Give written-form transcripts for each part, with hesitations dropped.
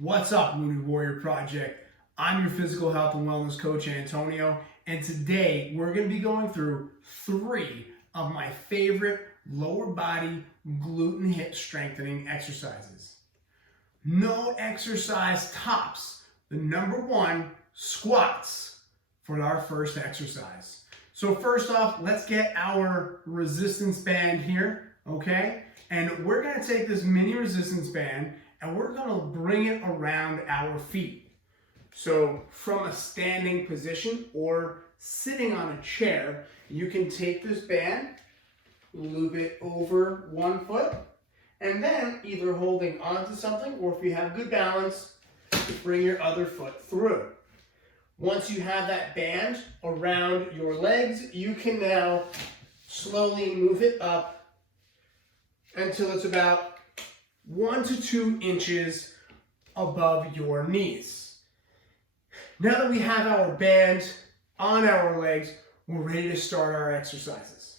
What's up, Wounded Warrior Project? I'm your physical health and wellness coach, Antonio, and today we're going to be going through 3 of my favorite lower body glute and hip strengthening exercises. No exercise tops the number 1 squats for our first exercise. So first off, let's get our resistance band here, okay? And we're going to take this mini resistance band and we're going to bring it around our feet. So from a standing position or sitting on a chair, you can take this band, loop it over one foot, and then either holding onto something or if you have good balance, bring your other foot through. Once you have that band around your legs, you can now slowly move it up until it's about 1 to 2 inches above your knees. Now that we have our band on our legs, we're ready to start our exercises.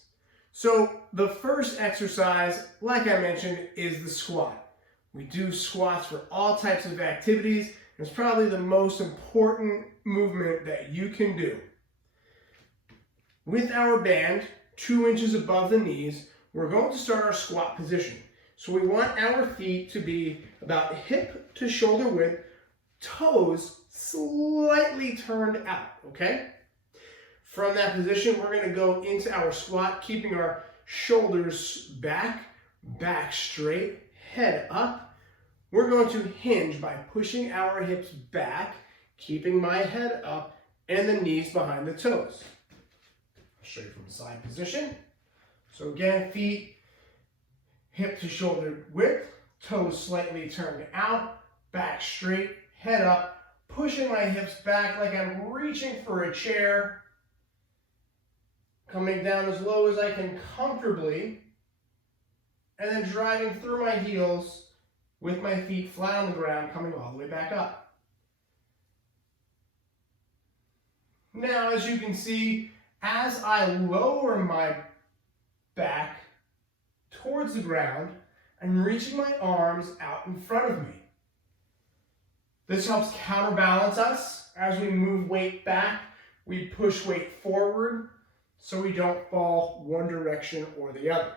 So the first exercise, like I mentioned, is the squat. We do squats for all types of activities. It's probably the most important movement that you can do. With our band 2 inches above the knees, we're going to start our squat position. So we want our feet to be about hip to shoulder width, toes slightly turned out, okay? From that position, we're going to go into our squat, keeping our shoulders back, back straight, head up. We're going to hinge by pushing our hips back, keeping my head up, and the knees behind the toes. Straight from side position. So again, feet hip to shoulder width, toes slightly turned out, back straight, head up, pushing my hips back like I'm reaching for a chair, coming down as low as I can comfortably, and then driving through my heels with my feet flat on the ground, coming all the way back up. Now, as you can see, as I lower my back towards the ground, I'm reaching my arms out in front of me. This helps counterbalance us. As we move weight back, we push weight forward so we don't fall one direction or the other.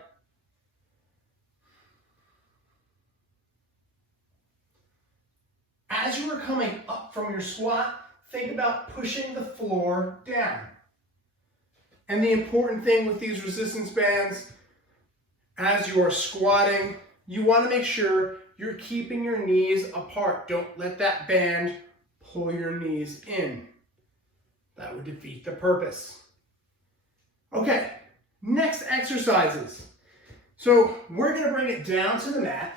As you are coming up from your squat, think about pushing the floor down. And the important thing with these resistance bands, as you are squatting, you want to make sure you're keeping your knees apart. Don't let that band pull your knees in. That would defeat the purpose. Okay, next exercises. So we're going to bring it down to the mat.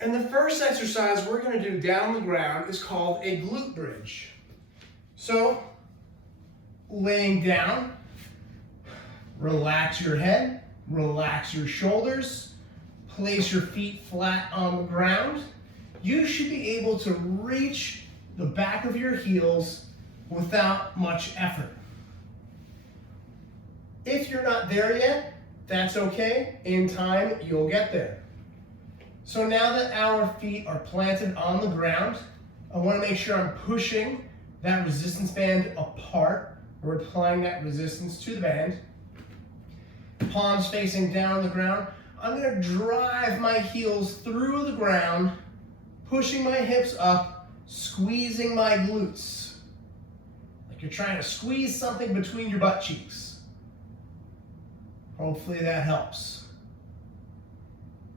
And the first exercise we're going to do down on the ground is called a glute bridge. So laying down, relax your head, relax your shoulders, place your feet flat on the ground. You should be able to reach the back of your heels without much effort. If you're not there yet, that's okay. In time, you'll get there. So now that our feet are planted on the ground, I want to make sure I'm pushing that resistance band apart. We're applying that resistance to the band. Palms facing down on the ground. I'm going to drive my heels through the ground, pushing my hips up, squeezing my glutes. Like you're trying to squeeze something between your butt cheeks. Hopefully that helps.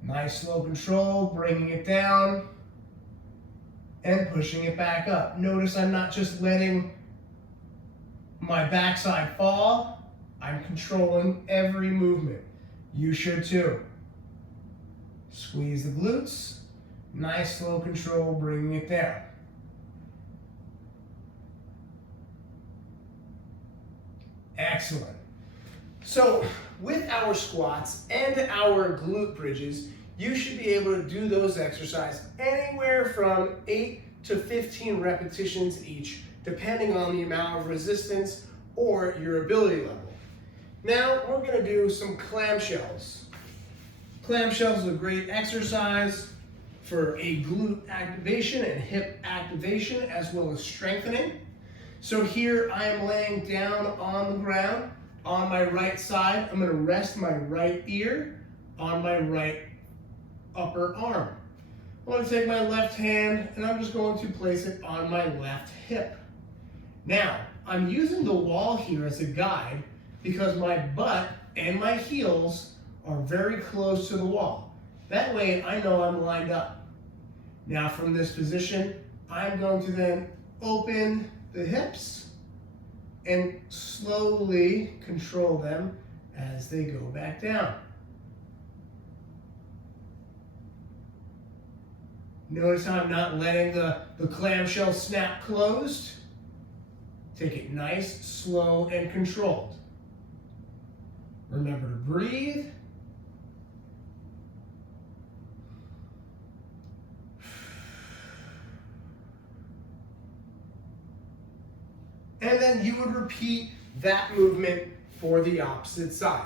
Nice slow control, bringing it down and pushing it back up. Notice I'm not just letting my backside fall, I'm controlling every movement. You should too. Squeeze the glutes, nice slow control, bringing it down. Excellent. So with our squats and our glute bridges, you should be able to do those exercises anywhere from 8 to 15 repetitions each, depending on the amount of resistance or your ability level. Now we're going to do some clamshells. Clamshells is a great exercise. for a glute activation and hip activation as well as strengthening. So here I am laying down on the ground on my right side. I'm going to rest my right ear on my right upper arm. I'm going to take my left hand and I'm just going to place it on my left hip. Now, I'm using the wall here as a guide because my butt and my heels are very close to the wall. That way I know I'm lined up. Now from this position, I'm going to then open the hips and slowly control them as they go back down. Notice how I'm not letting the clamshell snap closed. Take it nice, slow, and controlled. Remember to breathe. And then you would repeat that movement for the opposite side.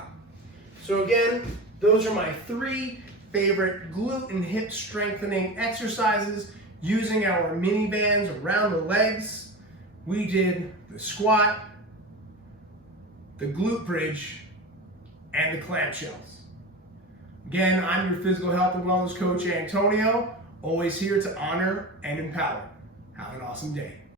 So again, those are my 3 favorite glute and hip strengthening exercises using our mini bands around the legs. We did the squat, the glute bridge, and the clamshells. Again, I'm your physical health and wellness coach, Antonio, always here to honor and empower. Have an awesome day.